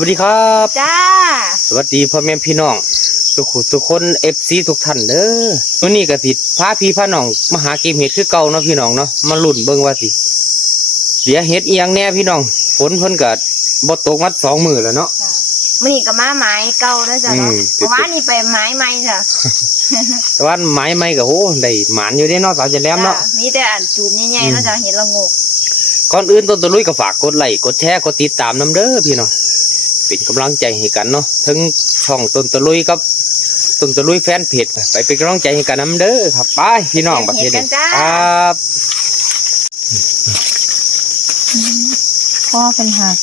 วัสดีครับ จ้า สวัสดีพ่อแม่พี่น้องทุกคนทุกคนเอฟซีทุกท่านเด้อวันนี้ก็สิพาพี่พาน้องมาหาเกมเห็ดคือเก่าเนาะพี่น้องเนาะมาลุ่นเบิ่งว่าสิเสียเห็ดเอียงแน่พี่น้อง ฝนเพิ่นก็บ่ตกมาสองมื้อแล้วเนาะมันนี่กับม้าไม้เก่าแล้วจ้ะเนาะอืมเพราะว่านี่ไปไม้ใหม่จ้ะแต่ว่าไม้ใหม่ก็โหได้หมานอยู่เด้เนาะสาวจะแหลมเนาะจ้ะมีแต่อันจูมใหญ่ๆแล้วจ้ะเห็นละโงกก่อนอื่นต้นตะลุยก็ฝากกดไลค์กดแชร์กดติดตามน้ำเด้อพี่น้อง เป็นกำลังใจให้กันเนาะทั้งช่องต้นตะลุยกับต้นตะลุยแฟนเพจไปเป็นกำลังใจให้กันน้ำเด้อครับไปพี่น้องประเทศนี้ครับพ่อเป็นหัก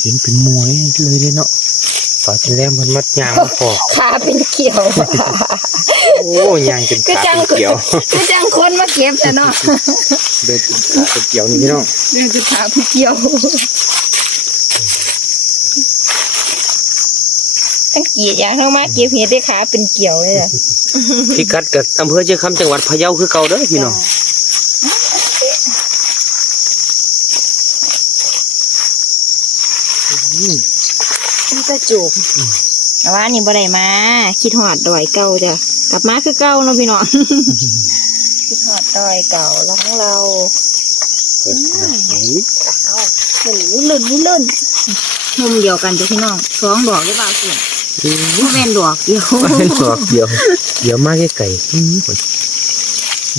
เห็นเป็นมวยเลยเด้เนาะสาวจะแลมเพิ่นมัดยางมาพอขาเป็นเขียว โอ้ยางเป็นคือขาจังเป็นเกี่ยวคือจังคนมาเก็บจ้ะเนาะเดินเป็นขาเป็นเกี่ยวนี่พี่น้องเดินจะขาเป็นเขียว ตั้งกรีดอย่างเข้ามาเก็บเห็ดได้ขาเป็นเกี่ยวเลยจ้ะพิกัดกับอำเภอเชียงคำจังหวัดพะเยาคือเก่าเด้อพี่น้องอืมนี่ก็จูบแต่ว่านี่บ่ได้มา คิดหอดดอยเก่าจ้ะกลับมาคือเก่าเนาะพี่น้องคิดหอดดอยเก่าแล้วของเราเปิดมาเฮ้ยเอาหนึ่งนี่ลื่นนี่ลื่นมุมเดียวกันจ้ะพี่น้องสองดอกได้เปล่าสิ บ่แม่นดอกเดียวเป็นดอกเดียว เดี๋ยวมาไกลๆอืม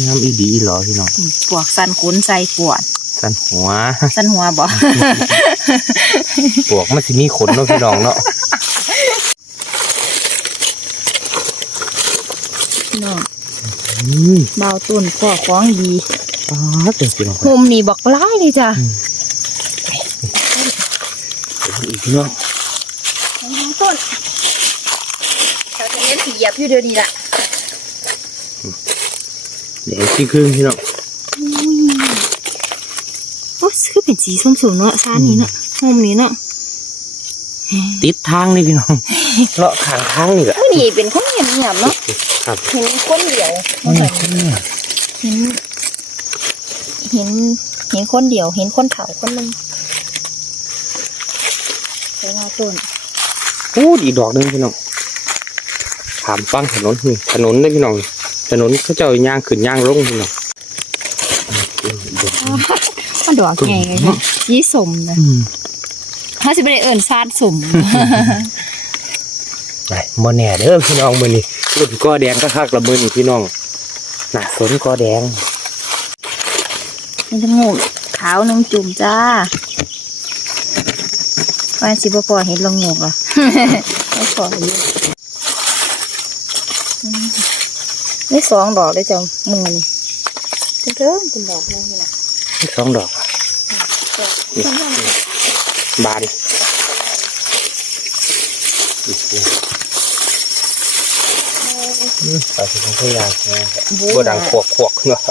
งามอีดีอีหรอพี่น้องปวกสันขนใส่ปวด สันหัว สันหัวบ่ปวกมันสิมีขนเนาะพี่น้องเนาะพี่น้องอืมเบาต้นข้อของดีอ๋อเจ๋งจริงมุมนี่บอกร้ายเลยจ้ะอีกพี่น้องของต้น เขาจะเล่นสีเหยียบอยู่เดี๋ยวนี้ล่ะเดี๋ยวซี่ครึ่งพี่น้องโอ้คือเป็นสีส้มๆเนาะซ่านนี้เนาะมุมนี้เนาะติดทางนี่พี่น้องเลาะข้างทางนี่แหละมื่อนี้เป็นคนเงียบเงียบๆเนาะครับเห็นคนเดียวอืมเห็นเห็นเห็นคนเดียว เห็นคนเฒ่าคนหนึงไปว่าต้นพูดอีกดอกหนึงพี่น้อง ถามฟังถนนนี่ถนนนี่พี่น้องถนนเขาเจ้าย่างขึ้นย่างลงพี่น้องอืมดอกนี้มันดอกใหญ่เลยนะสีสมนะอืมเขาจะไปได้เอิญซาดสมไปบ่แน่เด้อพี่น้องมื้อนี้รุ่นกอแดงก็คักละมื้อนี้พี่น้องน่าสนกอแดงนี่ทั้งหมดขาวหนึงจุ่มจ้าว่าสิบพอเห็นลงงกอะไม่พออยู่อืม นี่สองดอกได้จังมือนี่เพิ่มเป็นดอกนึงนี่นะมีสองดอกบานอืมไปถึงพยางนะบ่ดังขวกขวกเนาะ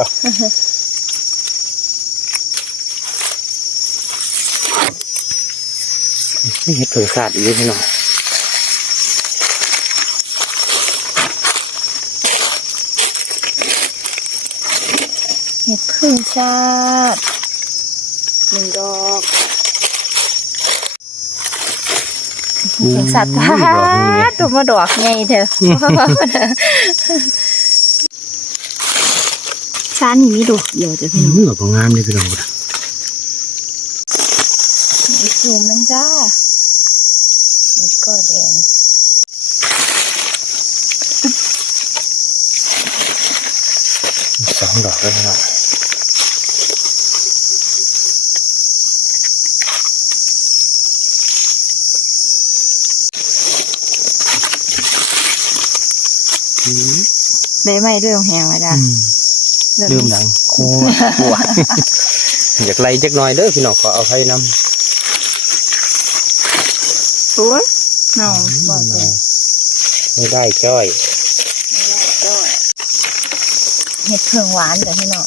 นี่เห็ดเผือกสาดอีกพี่น้อง เห็ดพึ่ง ชาติหนึ่งดอกเสียงสัตว์อุ้ยดอกนี้เนี่ยตัวมาดอกไงเถอะชานี่มีดอกเดียวจ้ะพี่น้องเหลืองามเลยพี่น้องอีกสูมนึงจ้านี่ก็แดงสองดอกแล้วพี่น้อ งอืมได้ไหมด้วยของแหงไว้จ้ะเริ่มดังโคตรปวดอยากไล่จักหน่อยเด้อพี่น้องขอเอาให้น้ำสวยน้องบอกเลยไม่ได้จ้อยเห็ดเผืองหวานจ้ะพี่น้อง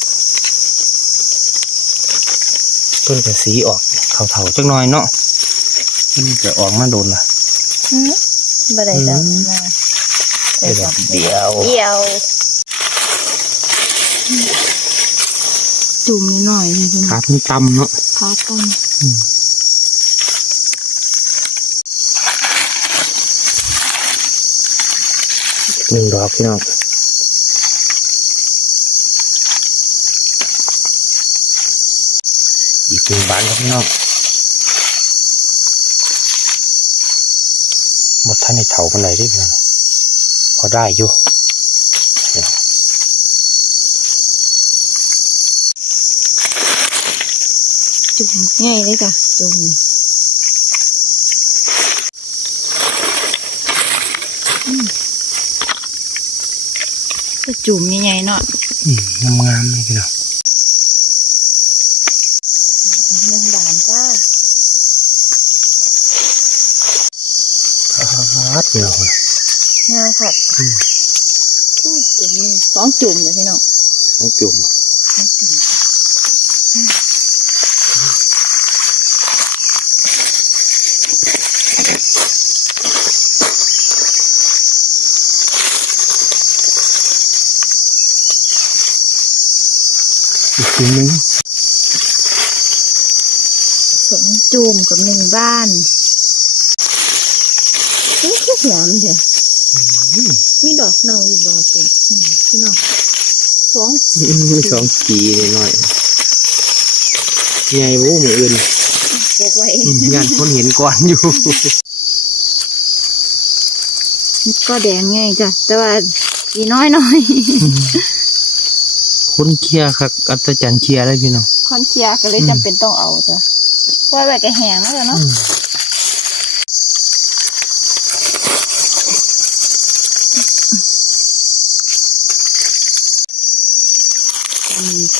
เพิ่นก็สีออกเถาๆจักหน่อยเนาะมันจะออกมาโดนล่ะอืมบ่ได้จ้ะอืมมา เดี๋ยวเดี๋ยวจุ่มนิดหน่อยนี่คุณขาเพิ่งตำเนาะขาต้มหนึ่งดอกพี่น้องอีกหนึ่งบานครับพี่น้องหมดท่านในเถาคนไหนได้พี่น้อง พอได้อยู่เนี่ยจุ่มง่ายเลยจ้ะจุ่มอืมก็จุ่มใหญ่ๆเนาะอืมงามๆเลยพี่น้องหนึ่งด่านจ้าฮัดพี่น้องงามค่ะพูดจุ่มหนึ่งส องจุ่มเลยพี่น้องน้องจุ่มสองจุ่มอีกจุ่มหนึงสองจุ่มกับหนึ่งบ้านนี่คือหอมเดียมีดอกเน่าอยู่บ่จุ่มอืมพี่น้องสองมีสองขีหน่อยใหญ่บู้มืออื่นปลูกไว้อืมงานคนเห็นก่อนอยู่ก็แดงไงจ้ะ แต่ว่าอีน้อยน้อยคนเคลียร์ครับอัศจรรย์เคลียร์เลยพี่น้องคอนเคียก็เลยจำเป็นต้องเอาจ้ะเพราะว่าแบบแกแห้งแล้วเนาะ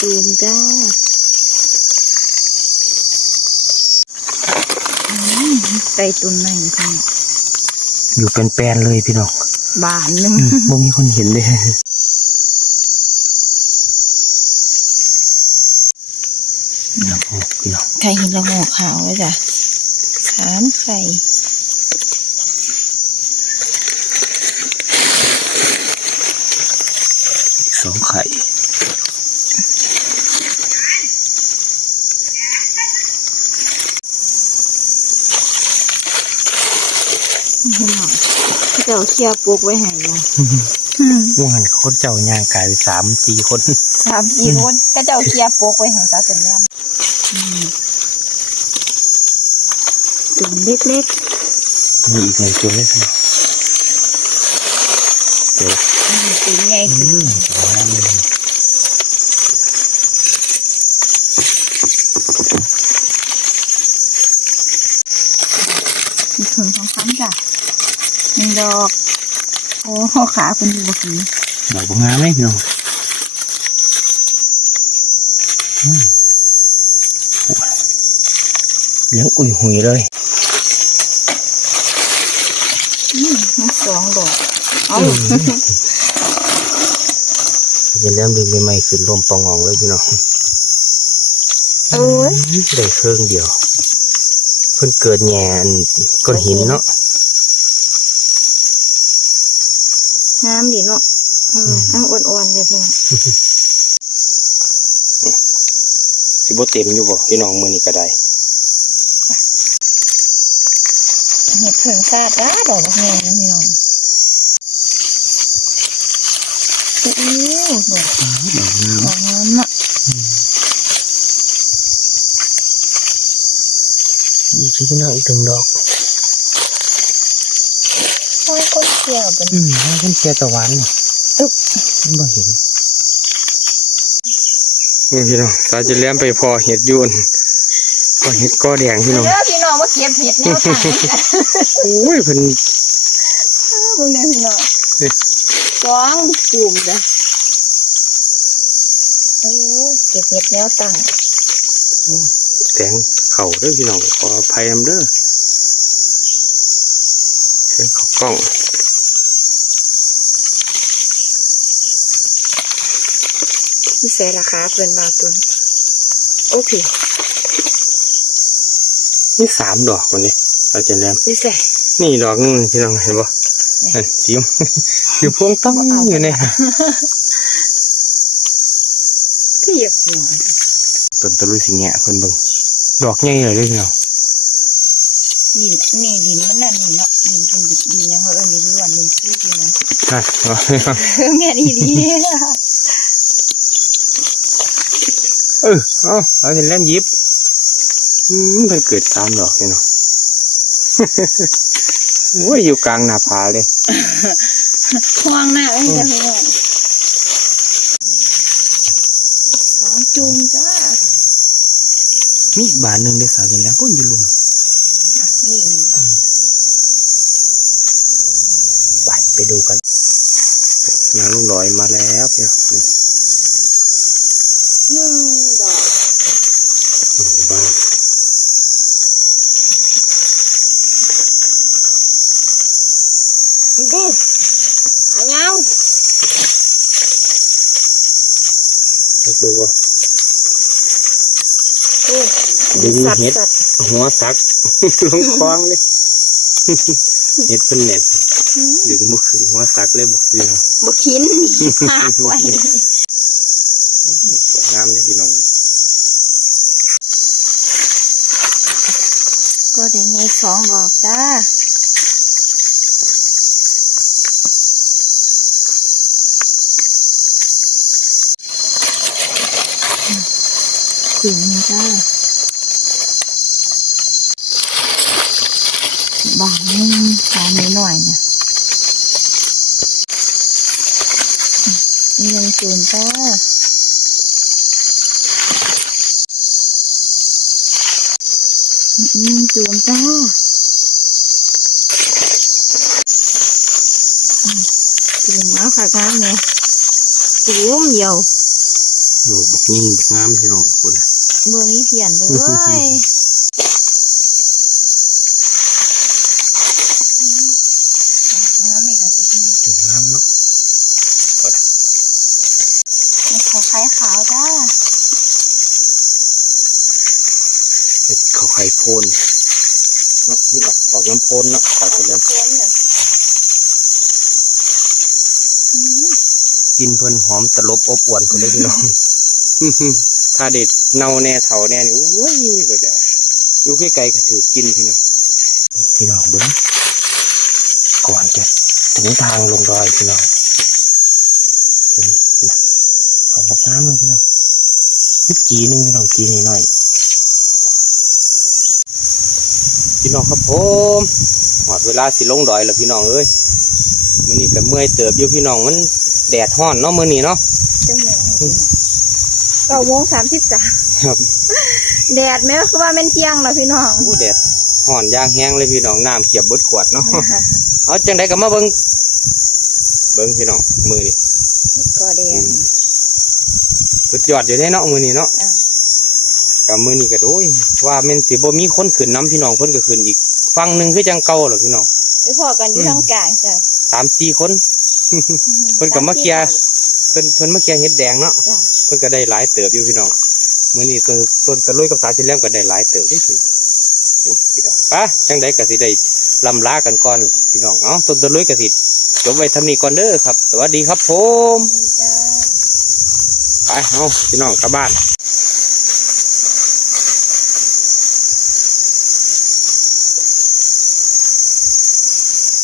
หนึ่งจูมจ้าไก่ตุนหนค่ะอยู่เป็นแปลนเลยพี่น้องบานหนึ่งบ่มีคนเห็นเลยน้องพี่น้องไข่หินละโงกขาวเลยจ้ะสามไข่สองไข่ พี่น้อง ที่เราเคลียร์ปลูกไว้ให้จ้ะว่าหันคนเจ้าย่างกายไปสามสี่คนสามสี่คนก็จะเอาเคลียร์ปลูกไว้ให้จ้ะเป็นแม่ตุ่มเล็กมีอีกหนึ่งจุดเลยพี่น้องเดี๋ยวๆตุ่มใหญ่อืตุ่มมสวยงามเลยมีถุงทองคำจ้ะหนึ่ง ดอก โอ้ขาเป็นอยู่บกี้ดอกบัวงามไหมพี่น้องอืมเลี้ยงอุ่ยหุยเลยอืมมีสองดอกเอาอย่าเลี้ยงดึงใบไม้ขึ้นลมปององเลยพี่น้องเอ้ยได้เครื่องเดียว เพิ่นเกิดแง่อันก้อนหินเนาะ งามดีเนาะอืมอันอ่อนๆเลยเพื่อนสิบ่เต็มอยู่บ่พี่น้องมื้อนี้ก็ได้เห็ดเผิงซาดจ้าดอกบักแงนะพี่น้องโอ้โหดอกดอกงามดอกงามเนาะอีกพี่น้องอีกหนึ่งดอก โอ้ยก้นเขียวเป็นอืมให้เพิ่นเชียร์ตะวันนี่อึ๊บมันบ่เห็นนี่พี่น้องตาจะเลี้ยงไปพอเห็ดยวนก็เห็ดก็แดงพี่น้องเด้อพี่น้องว่าเก็บเห็ดแนวทางนี้จ้ะโอ้ยเพิ่นมึงเนี่ยพี่น้องนี่สองจุ่มจ้ะเออเก็บเห็ดแนวตั้งแสงเข่าเด้อพี่น้องขออภัยนำเด้อเสียงเขากล้อง พี่ใส่ราคาเกินบาทตุนโอเคนี่สามดอกวันนี้เราจะเลี้ยงพี่ใส่นี่ดอกนึงพี่น้องเห็นบ่นั่นสีมอยู่พวงต้องอยู่เนี่ยที่เหยียบหัวต้นตะลุยสิแงะเพิ่นเบิ่งดอกใหญ่เลยเด้อพี่น้องดินนี่ดินมันนั่นนี่เนาะดินเป็นดินดินยังเขาเอิ้นดินล้วนดินซื้อดินนะนะเออแม่นี่ดี เออเอาเอาสิเล่นยิบอืมมันเกิดตามดอกเนาะโอ้ยอยู่กลางหน้าผาเลยห่วงหน้าไม่จะห่วงสองจุ่มจ้ามีอีกบานหนึ่งได้สาวจันแล้วก็อยู่ลุมอะนี่อีกหนึ่งบานไปไปดูกันงานลูกลอยมาแล้วพี่น้องนี่ หนึ่งดอก อืมบ้าน ดูอันยาว เลิกดูว่า ดู ดึง สัตว์ เห็ดสัตว์หัวสักลงคลองเลยเห็ดเป็นเน็ตอืมดึงมุกขึ้นหัวสักเลยบอกพี่น้องบุคินหากไว้สวยงามเลยพี่น้องเลยก็ได้ไงสองดอกจ้าถึงจ้า บานหนึงบานนิดหน่อยๆนะหนึ่งศูนย์จ้าหนึ่งศูนย์จ้าถึงแล้วค่ะน้ำเนี่ยสูงเดียวโอ้บกยิ่งบกงามพี่น้องคุณนะเบอร์มีเพียนเลย น้ำอีกแล้วจ้ะพี่น้อง จุกงามเนาะพอละ มีขาวไข่ขาวจ้า เห็ดเขาไข่ โพนเนาะนี่ออกออกน้ำโพนเนาะขาวไปแล้วพ้นเลยอืมกินเพิ่นหอมตลบอบอวนคนเลยพี่น้องถ้าเด็ดเน่าแน่เถาแน่นี่โอ้ยเลยเดี๋ยวอยู่ใกล้ๆก็ถือกินพี่น้องพี่น้องเบิ้งก่อนจะถึงทางลงดอยพี่น้องเบิ้งนะเอาบอกน้ำเลยพี่น้องยิบจีหนึงพี่น้องจีนี่หน่อย พี่น้องครับผมหอดเวลาสิลงดอยแล้วพี่น้องเอ้ยมื้อนี้ก็เมื่อยเติบอยู่พี่น้องมันแดดห้อนเนาะมื้อนี้เนาะเจ้าหมูเก้าโมงสามสิบสามครับแดดไหมคือว่าเป็นเที่ยงแล้วพี่น้องโอ้แดดห่อนย่างแห้งเลยพี่น้องน้ำเขียบเบดขวดเนาะเอาจังไดก็มาเบิ่งเบิ่งพี่น้องมือนี่ก็แดงสุดยอดอยู่ได้เนาะมือนี่เนาะอะ กับมือนี่ก็โอ้ยว่าแม่นสิบ่มีคนขึ้นน้ำพี่น้องเพิ่นก็ขึ้นอีกฝั่งหนึ่งคือจังเก่าเหรอพี่น้องไปพอกันอยู่ทางกลางจ้ะสามสี่คนเพิ่นก็มาเคลียร์เพิ่นเพิ่นมาเคลียร์เฮ็ดแดงเนาะจ้ะเพิ่นก็ได้หลายเติบอยู่พี่น้องมือนี่ต้นต้นตะลุยกับสาจินแลมก็ได้หลายเติบเด้พี่น้องนี่พี่น้องไปจังไดก็สิได้ลำลากันก่อนพี่น้องเอ้าต้นตะลุยก็สิจบไว้ทำนี้ก่อนเด้อครับ สวัสดีครับผมนี่จ้าไปเอาพี่น้องกลับบ้าน